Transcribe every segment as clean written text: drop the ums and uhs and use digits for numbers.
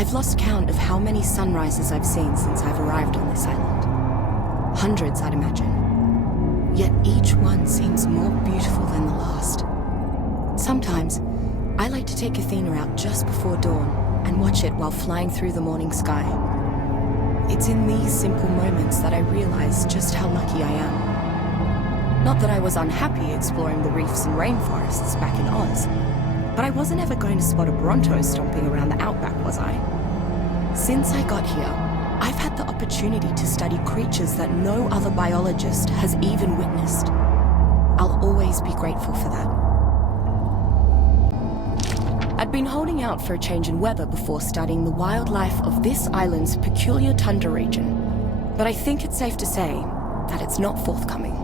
I've lost count of how many sunrises I've seen since I've arrived on this island. Hundreds, I'd imagine. Yet each one seems more beautiful than the last. Sometimes, I like to take Athena out just before dawn and watch it while flying through the morning sky. It's in these simple moments that I realize just how lucky I am. Not that I was unhappy exploring the reefs and rainforests back in Oz, but I wasn't ever going to spot a Bronto stomping around the outback, was I? Since I got here, I've had the opportunity to study creatures that no other biologist has even witnessed. I'll always be grateful for that. I'd been holding out for a change in weather before studying the wildlife of this island's peculiar tundra region, but I think it's safe to say that it's not forthcoming.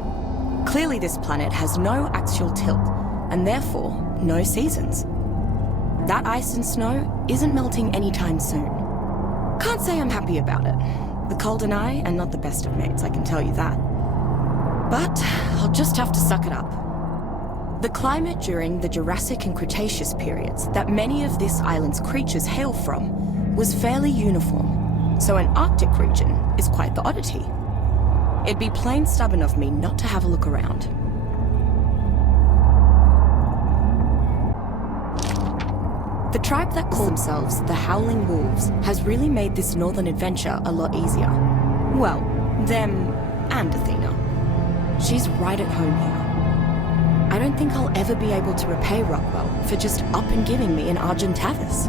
Clearly this planet has no axial tilt, and therefore no seasons. That ice and snow isn't melting anytime soon. Can't say I'm happy about it. The cold and I are not the best of mates, I can tell you that. But I'll just have to suck it up. The climate during the Jurassic and Cretaceous periods that many of this island's creatures hail from was fairly uniform, so an Arctic region is quite the oddity. It'd be plain stubborn of me not to have a look around. The tribe that call themselves the Howling Wolves has really made this northern adventure a lot easier. Well, them and Athena. She's right at home here. I don't think I'll ever be able to repay Rockwell for just up and giving me an Argentavis.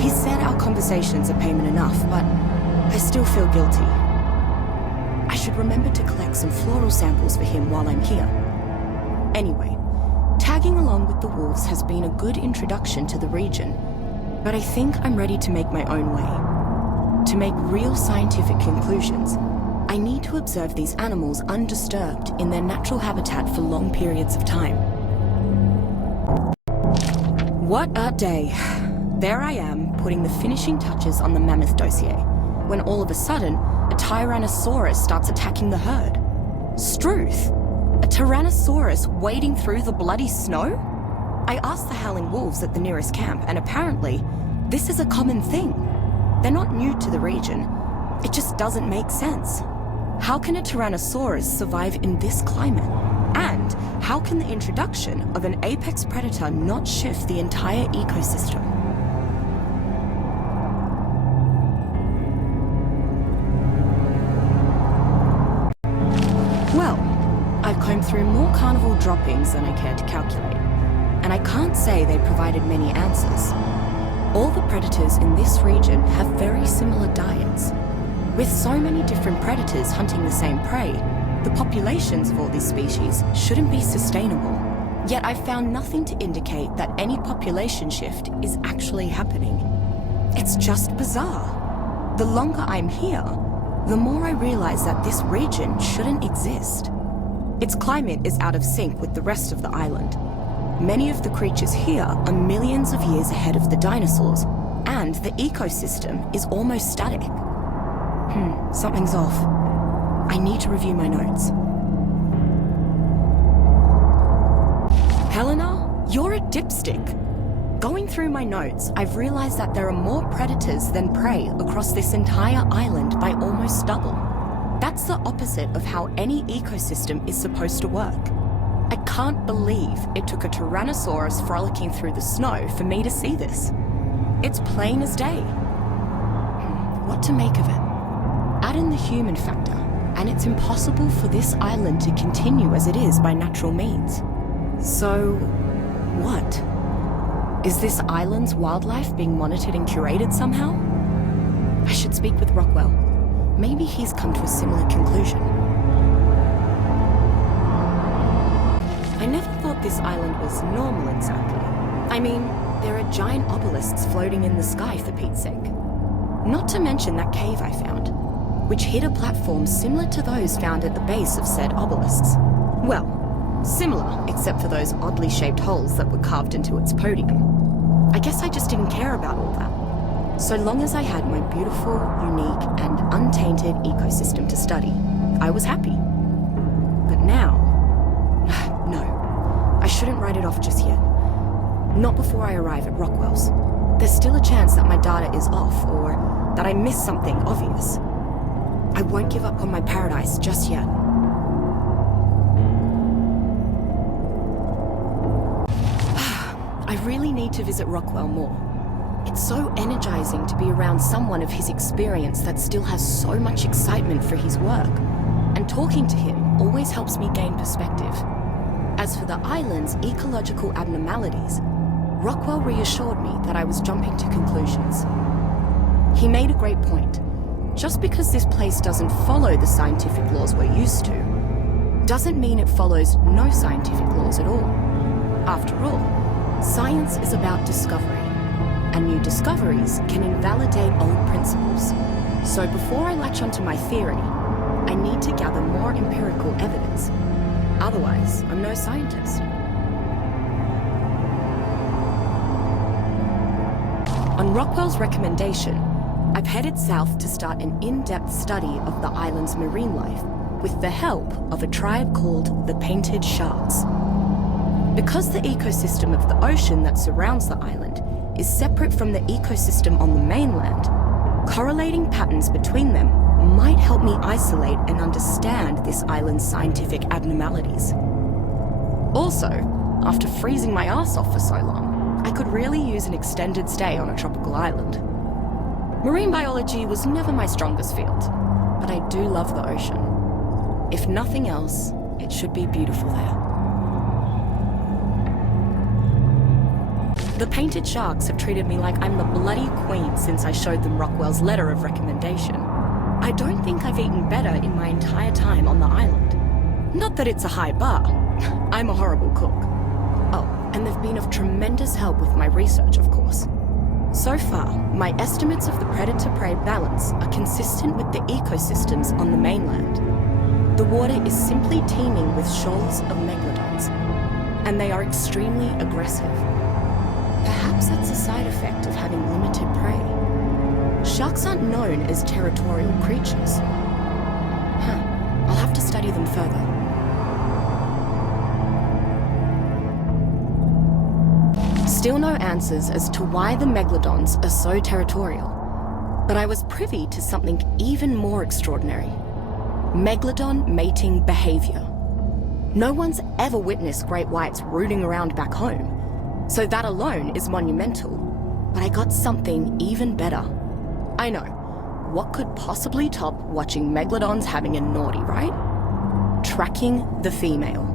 He said our conversations are payment enough, but I still feel guilty. I should remember to collect some floral samples for him while I'm here. Anyway, tagging along with the wolves has been a good introduction to the region, but I think I'm ready to make my own way. To make real scientific conclusions, I need to observe these animals undisturbed in their natural habitat for long periods of time. What a day. There I am, putting the finishing touches on the mammoth dossier, when all of a sudden, a Tyrannosaurus starts attacking the herd. Struth! A Tyrannosaurus wading through the bloody snow? I asked the Howling Wolves at the nearest camp, and apparently, this is a common thing. They're not new to the region. It just doesn't make sense. How can a Tyrannosaurus survive in this climate? And how can the introduction of an apex predator not shift the entire ecosystem? Well, I've combed through more carnival droppings than I care to calculate, and I can't say they provided many answers. All the predators in this region have very similar diets. With so many different predators hunting the same prey, the populations of all these species shouldn't be sustainable. Yet I've found nothing to indicate that any population shift is actually happening. It's just bizarre. The longer I'm here, the more I realize that this region shouldn't exist. Its climate is out of sync with the rest of the island. Many of the creatures here are millions of years ahead of the dinosaurs, and the ecosystem is almost static. Something's off. I need to review my notes. Helena, you're a dipstick. Going through my notes, I've realized that there are more predators than prey across this entire island by almost double. That's the opposite of how any ecosystem is supposed to work. I can't believe it took a Tyrannosaurus frolicking through the snow for me to see this. It's plain as day. What to make of it? Add in the human factor, and it's impossible for this island to continue as it is by natural means. So, what? Is this island's wildlife being monitored and curated somehow? I should speak with Rockwell. Maybe he's come to a similar conclusion. I never thought this island was normal exactly. I mean, there are giant obelisks floating in the sky for Pete's sake. Not to mention that cave I found, which hid a platform similar to those found at the base of said obelisks. Well, similar, except for those oddly shaped holes that were carved into its podium. I guess I just didn't care about all that. So long as I had my beautiful, unique, and untainted ecosystem to study, I was happy. But now... no, I shouldn't write it off just yet. Not before I arrive at Rockwell's. There's still a chance chance that my data is off or that I missed something obvious. I won't give up on my paradise just yet. I really need to visit Rockwell more. It's so energizing to be around someone of his experience that still has so much excitement for his work. And talking to him always helps me gain perspective. As for the island's ecological abnormalities, Rockwell reassured me that I was jumping to conclusions. He made a great point. Just because this place doesn't follow the scientific laws we're used to, doesn't mean it follows no scientific laws at all. After all, science is about discovery, and new discoveries can invalidate old principles. So before I latch onto my theory, I need to gather more empirical evidence. Otherwise, I'm no scientist. On Rockwell's recommendation, I've headed south to start an in-depth study of the island's marine life with the help of a tribe called the Painted Sharks. Because the ecosystem of the ocean that surrounds the island is separate from the ecosystem on the mainland, correlating patterns between them might help me isolate and understand this island's scientific abnormalities. Also, after freezing my ass off for so long, I could really use an extended stay on a tropical island. Marine biology was never my strongest field, but I do love the ocean. If nothing else, it should be beautiful there. The Painted Sharks have treated me like I'm the bloody queen since I showed them Rockwell's letter of recommendation. I don't think I've eaten better in my entire time on the island. Not that it's a high bar. I'm a horrible cook. Oh, and they've been of tremendous help with my research, of course. So far, my estimates of the predator-prey balance are consistent with the ecosystems on the mainland. The water is simply teeming with shoals of megalodons, and they are extremely aggressive. Perhaps that's a side effect of having limited prey. Sharks aren't known as territorial creatures. I'll have to study them further. Still no answers as to why the megalodons are so territorial, but I was privy to something even more extraordinary. Megalodon mating behavior. No one's ever witnessed great whites rooting around back home, so that alone is monumental. But I got something even better. I know, what could possibly top watching megalodons having a naughty, right? Tracking the female.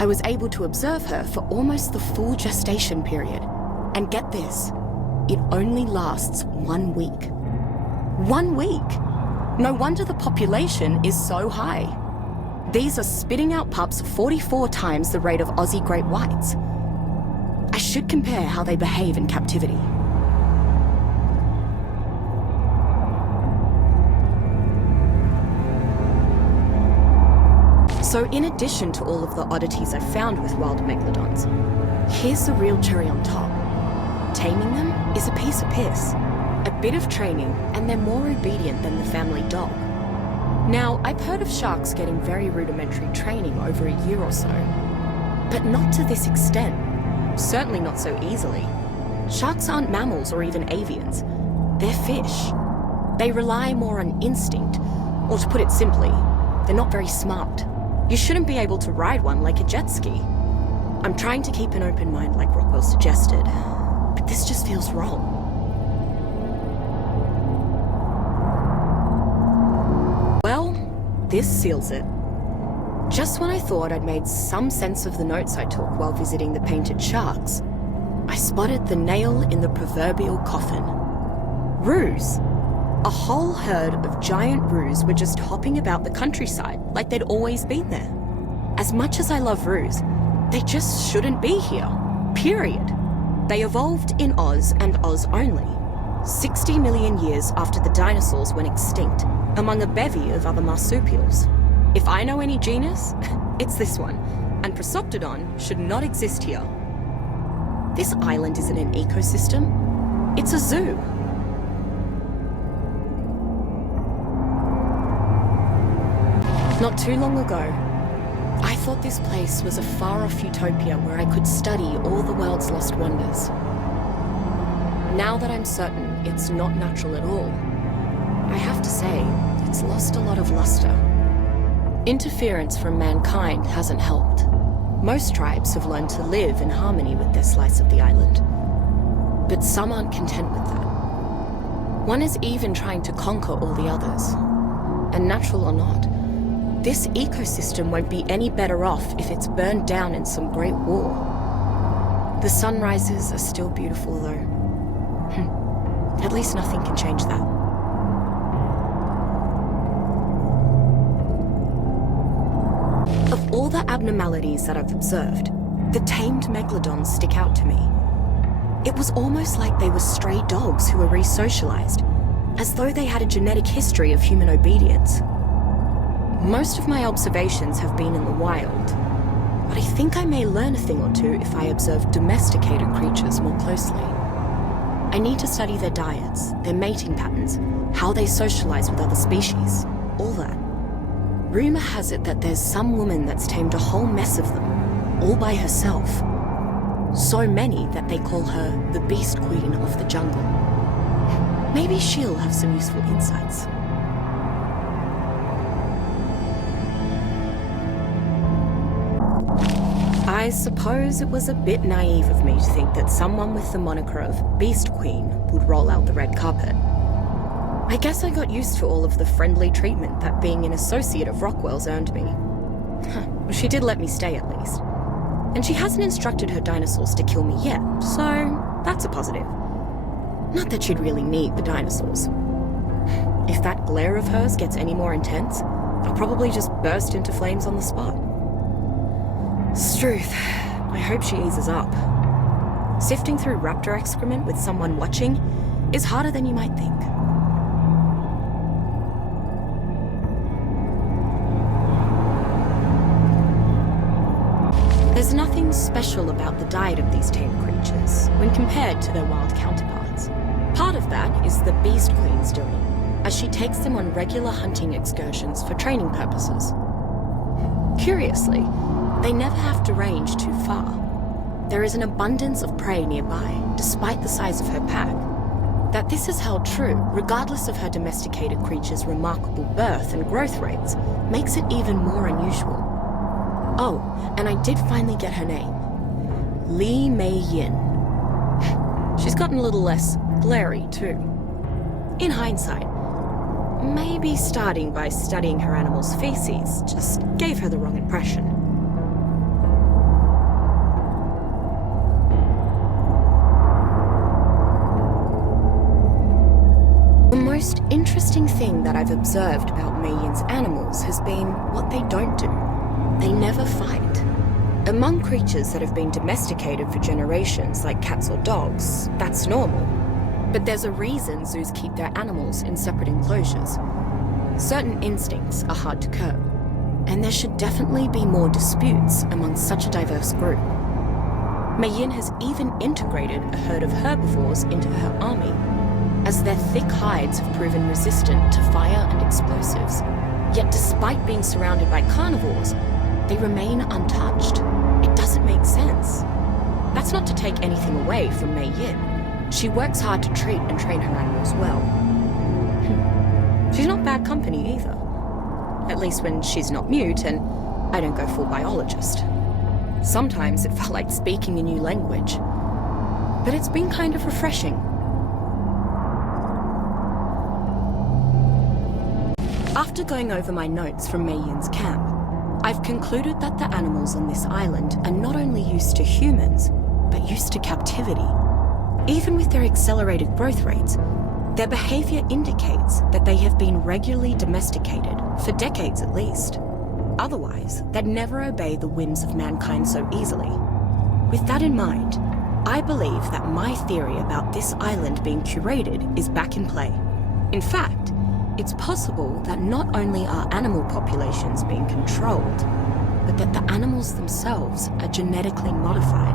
I was able to observe her for almost the full gestation period. And get this, it only lasts 1 week. 1 week! No wonder the population is so high. These are spitting out pups 44 times the rate of Aussie great whites. I should compare how they behave in captivity. So in addition to all of the oddities I've found with wild megalodons, here's the real cherry on top. Taming them is a piece of piss. A bit of training and they're more obedient than the family dog. Now, I've heard of sharks getting very rudimentary training over a year or so, but not to this extent. Certainly not so easily. Sharks aren't mammals or even avians. They're fish. They rely more on instinct, or to put it simply, they're not very smart. You shouldn't be able to ride one like a jet ski. I'm trying to keep an open mind like Rockwell suggested, but this just feels wrong. Well, this seals it. Just when I thought I'd made some sense of the notes I took while visiting the Painted Sharks, I spotted the nail in the proverbial coffin. Roos. A whole herd of giant roos were just hopping about the countryside like they'd always been there. As much as I love roos, they just shouldn't be here. Period. They evolved in Oz and Oz only, 60 million years after the dinosaurs went extinct, among a bevy of other marsupials. If I know any genus, it's this one, and Prosoptodon should not exist here. This island isn't an ecosystem, it's a zoo. Not too long ago, I thought this place was a far-off utopia where I could study all the world's lost wonders. now that I'm certain it's not natural at all, I have to say, it's lost a lot of luster. Interference from mankind hasn't helped. Most tribes have learned to live in harmony with their slice of the island. But some aren't content with that. One is even trying to conquer all the others. And natural or not, this ecosystem won't be any better off if it's burned down in some great war. The sunrises are still beautiful, though. At least nothing can change that. Of all the abnormalities that I've observed, the tamed megalodons stick out to me. It was almost like they were stray dogs who were re-socialized, as though they had a genetic history of human obedience. Most of my observations have been in the wild, but I think I may learn a thing or two if I observe domesticated creatures more closely. I need to study their diets, their mating patterns, how they socialize with other species, all that. Rumor has it that there's some woman that's tamed a whole mess of them, all by herself. So many that they call her the Beast Queen of the jungle. Maybe she'll have some useful insights. I suppose it was a bit naive of me to think that someone with the moniker of Beast Queen would roll out the red carpet. I guess I got used to all of the friendly treatment that being an associate of Rockwell's earned me. Well, she did let me stay at least. And she hasn't instructed her dinosaurs to kill me yet, so that's a positive. Not that she'd really need the dinosaurs. If that glare of hers gets any more intense, I'll probably just burst into flames on the spot. Struth, I hope she eases up. Sifting through raptor excrement with someone watching is harder than you might think. There's nothing special about the diet of these tame creatures when compared to their wild counterparts. Part of that is the Beast Queen's doing, as she takes them on regular hunting excursions for training purposes. Curiously, they never have to range too far. There is an abundance of prey nearby, despite the size of her pack. That this is held true, regardless of her domesticated creature's remarkable birth and growth rates, makes it even more unusual. Oh, and I did finally get her name. Li Mei Yin. She's gotten a little less glary, too. In hindsight, maybe starting by studying her animal's feces just gave her the wrong impression. The most interesting thing that I've observed about Mei Yin's animals has been what they don't do. They never fight. Among creatures that have been domesticated for generations, like cats or dogs, that's normal. But there's a reason zoos keep their animals in separate enclosures. Certain instincts are hard to curb, and there should definitely be more disputes among such a diverse group. Mei Yin has even integrated a herd of herbivores into her army, as their thick hides have proven resistant to fire and explosives. Yet despite being surrounded by carnivores, they remain untouched. It doesn't make sense. That's not to take anything away from Mei Yin. She works hard to treat and train her animals well. She's not bad company either. At least when she's not mute and I don't go full biologist. Sometimes it felt like speaking a new language. But it's been kind of refreshing. After going over my notes from Mei Yin's camp, I've concluded that the animals on this island are not only used to humans, but used to captivity. Even with their accelerated growth rates, their behavior indicates that they have been regularly domesticated, for decades at least. Otherwise, they'd never obey the whims of mankind so easily. With that in mind, I believe that my theory about this island being curated is back in play. In fact, it's possible that not only are animal populations being controlled, but that the animals themselves are genetically modified.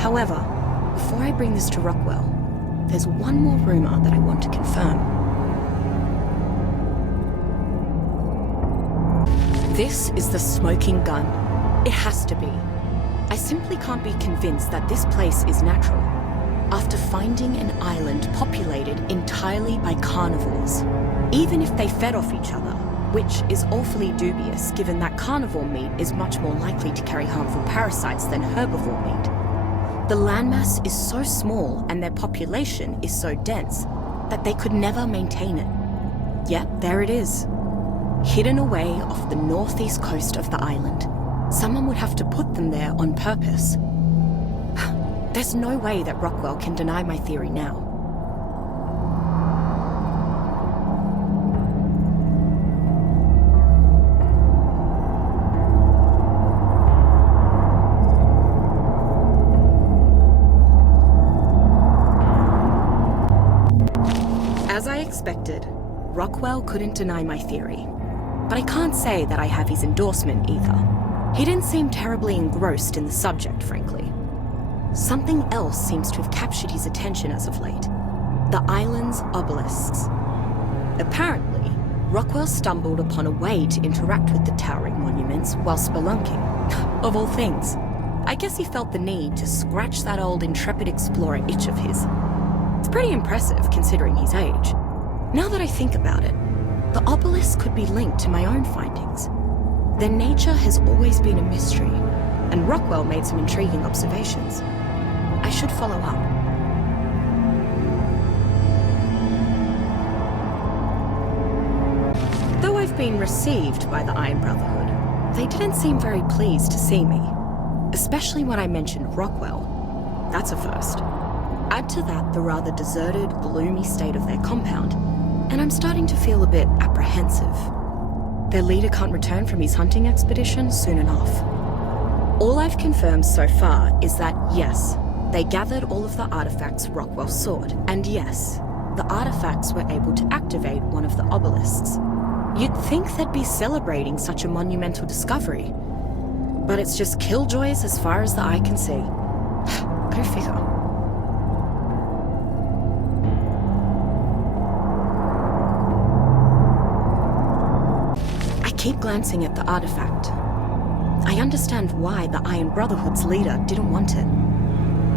However, before I bring this to Rockwell, there's one more rumor that I want to confirm. This is the smoking gun. It has to be. I simply can't be convinced that this place is natural. after finding an island populated entirely by carnivores, even if they fed off each other, which is awfully dubious given that carnivore meat is much more likely to carry harmful parasites than herbivore meat. The landmass is so small and their population is so dense that they could never maintain it. Yet there it is, hidden away off the northeast coast of the island. Someone would have to put them there on purpose. There's no way that Rockwell can deny my theory now. As I expected, Rockwell couldn't deny my theory. But I can't say that I have his endorsement either. He didn't seem terribly engrossed in the subject, frankly. Something else seems to have captured his attention as of late. The island's obelisks. Apparently, Rockwell stumbled upon a way to interact with the towering monuments while spelunking. Of all things. I guess he felt the need to scratch that old intrepid explorer itch of his. It's pretty impressive considering his age. Now that I think about it, the obelisk could be linked to my own findings. Their nature has always been a mystery, and Rockwell made some intriguing observations. I should follow up. Though I've been received by the Iron Brotherhood, they didn't seem very pleased to see me, especially when I mentioned Rockwell. That's a first. Add to that the rather deserted, gloomy state of their compound, and I'm starting to feel a bit apprehensive. Their leader can't return from his hunting expedition soon enough. All I've confirmed so far is that, yes, they gathered all of the artifacts Rockwell sought, and yes, the artifacts were able to activate one of the obelisks. You'd think they'd be celebrating such a monumental discovery, but it's just killjoys as far as the eye can see. Go figure. I keep glancing at the artifact. I understand why the Iron Brotherhood's leader didn't want it.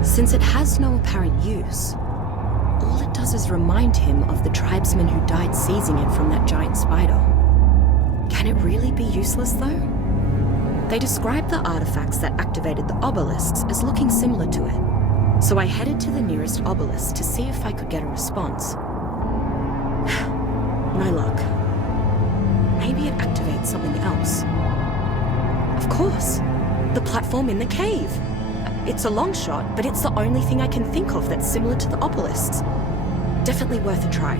Since it has no apparent use, all it does is remind him of the tribesmen who died seizing it from that giant spider. Can it really be useless, though? They described the artifacts that activated the obelisks as looking similar to it, so I headed to the nearest obelisk to see if I could get a response. No luck. Maybe it activates something else. Of course, the platform in the cave. It's a long shot, but it's the only thing I can think of that's similar to the obelisks. Definitely worth a try.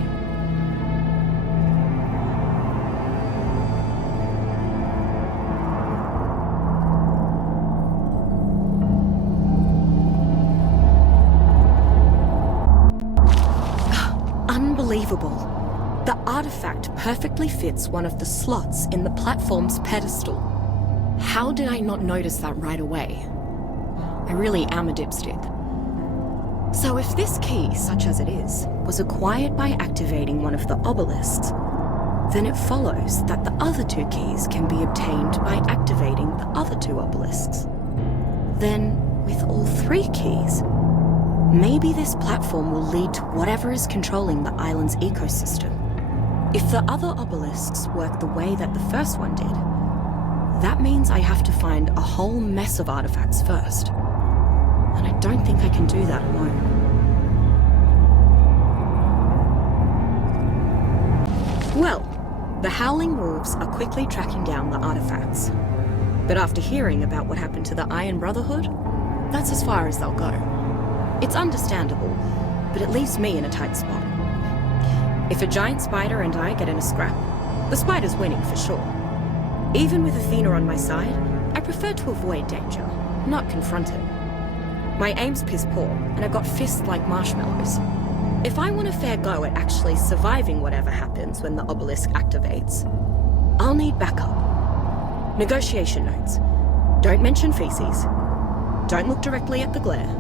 Unbelievable. The artifact perfectly fits one of the slots in the platform's pedestal. How did I not notice that right away? I really am a dipstick. So if this key, such as it is, was acquired by activating one of the obelisks, then it follows that the other two keys can be obtained by activating the other two obelisks. Then, with all three keys, maybe this platform will lead to whatever is controlling the island's ecosystem. If the other obelisks work the way that the first one did, that means I have to find a whole mess of artifacts first. And I don't think I can do that alone. Well, the Howling Wolves are quickly tracking down the artifacts. But after hearing about what happened to the Iron Brotherhood, that's as far as they'll go. It's understandable, but it leaves me in a tight spot. If a giant spider and I get in a scrap, the spider's winning for sure. Even with Athena on my side, I prefer to avoid danger, not confront it. My aim's piss poor, and I've got fists like marshmallows. If I want a fair go at actually surviving whatever happens when the obelisk activates, I'll need backup. Negotiation notes. Don't mention feces. Don't look directly at the glare.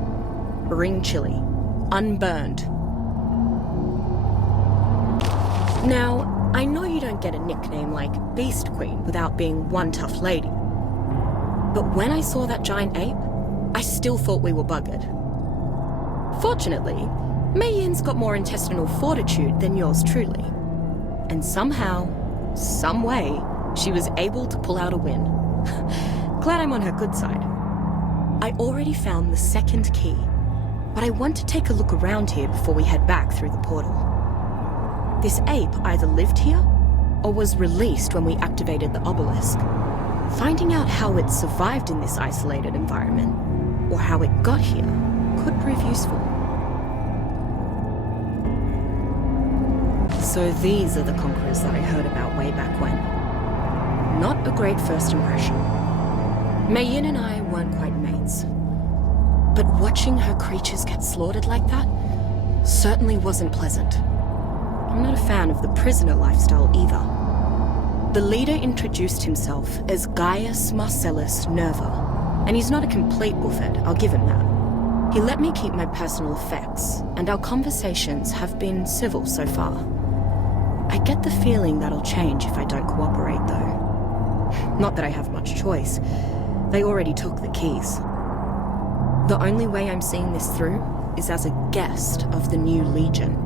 Bring chili. Unburned. Now, I know you don't get a nickname like Beast Queen without being one tough lady. But when I saw that giant ape, I still thought we were buggered. Fortunately, Mei Yin's got more intestinal fortitude than yours truly. And somehow, some way, she was able to pull out a win. Glad I'm on her good side. I already found the second key, but I want to take a look around here before we head back through the portal. This ape either lived here, or was released when we activated the obelisk. Finding out how it survived in this isolated environment, or how it got here, could prove useful. So these are the conquerors that I heard about way back when. Not a great first impression. Mei Yin and I weren't quite mates. But watching her creatures get slaughtered like that certainly wasn't pleasant. I'm not a fan of the prisoner lifestyle either. The leader introduced himself as Gaius Marcellus Nerva, and he's not a complete buffet, I'll give him that. He let me keep my personal effects, and our conversations have been civil so far. I get the feeling that'll change if I don't cooperate, though. Not that I have much choice. They already took the keys. The only way I'm seeing this through is as a guest of the new Legion.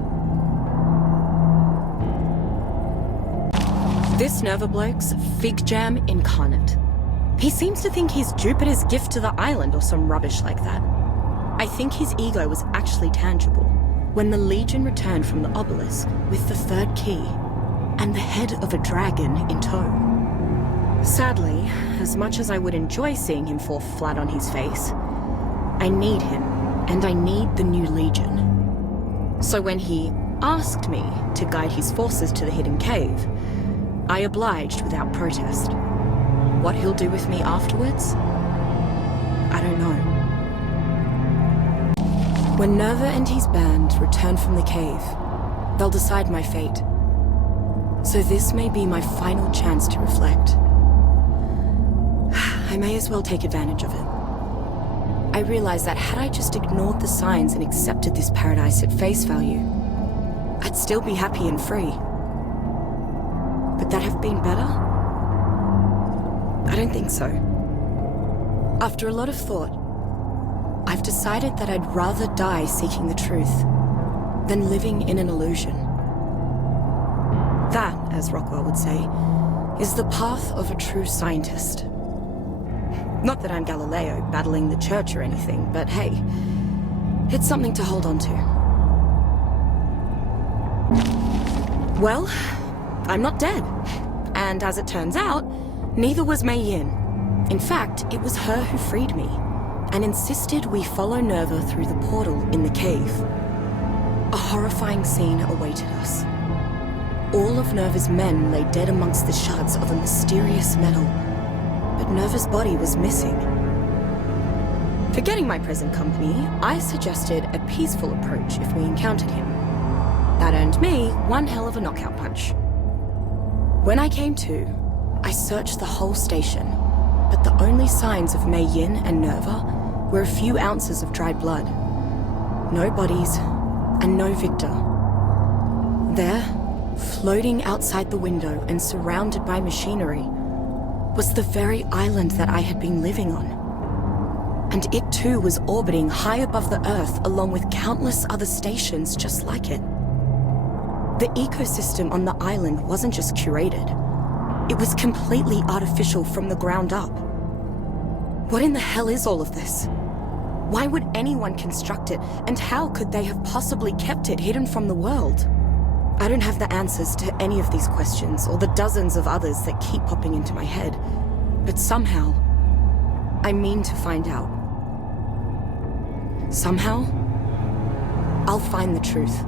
This Nerva bloke's fig jam incarnate. He seems to think he's Jupiter's gift to the island or some rubbish like that. I think his ego was actually tangible when the Legion returned from the obelisk with the third key and the head of a dragon in tow. Sadly, as much as I would enjoy seeing him fall flat on his face, I need him, and I need the new Legion. So when he asked me to guide his forces to the hidden cave, I obliged without protest. What he'll do with me afterwards? I don't know. When Nerva and his band return from the cave, they'll decide my fate. So this may be my final chance to reflect. I may as well take advantage of it. I realize that had I just ignored the signs and accepted this paradise at face value, I'd still be happy and free. Would that have been better? I don't think so. After a lot of thought, I've decided that I'd rather die seeking the truth than living in an illusion. That, as Rockwell would say, is the path of a true scientist. Not that I'm Galileo battling the church or anything, but hey, it's something to hold on to. Well, I'm not dead. And as it turns out, neither was Mei Yin. In fact, it was her who freed me and insisted we follow Nerva through the portal in the cave. A horrifying scene awaited us. All of Nerva's men lay dead amongst the shards of a mysterious metal, but Nerva's body was missing. Forgetting my present company, I suggested a peaceful approach if we encountered him. That earned me one hell of a knockout punch. When I came to, I searched the whole station, but the only signs of Mei Yin and Nerva were a few ounces of dried blood. No bodies, and no victor. There, floating outside the window and surrounded by machinery, was the very island that I had been living on. And it too was orbiting high above the Earth along with countless other stations just like it. The ecosystem on the island wasn't just curated. It was completely artificial from the ground up. What in the hell is all of this? Why would anyone construct it, and how could they have possibly kept it hidden from the world? I don't have the answers to any of these questions, or the dozens of others that keep popping into my head. But somehow, I mean to find out. Somehow, I'll find the truth.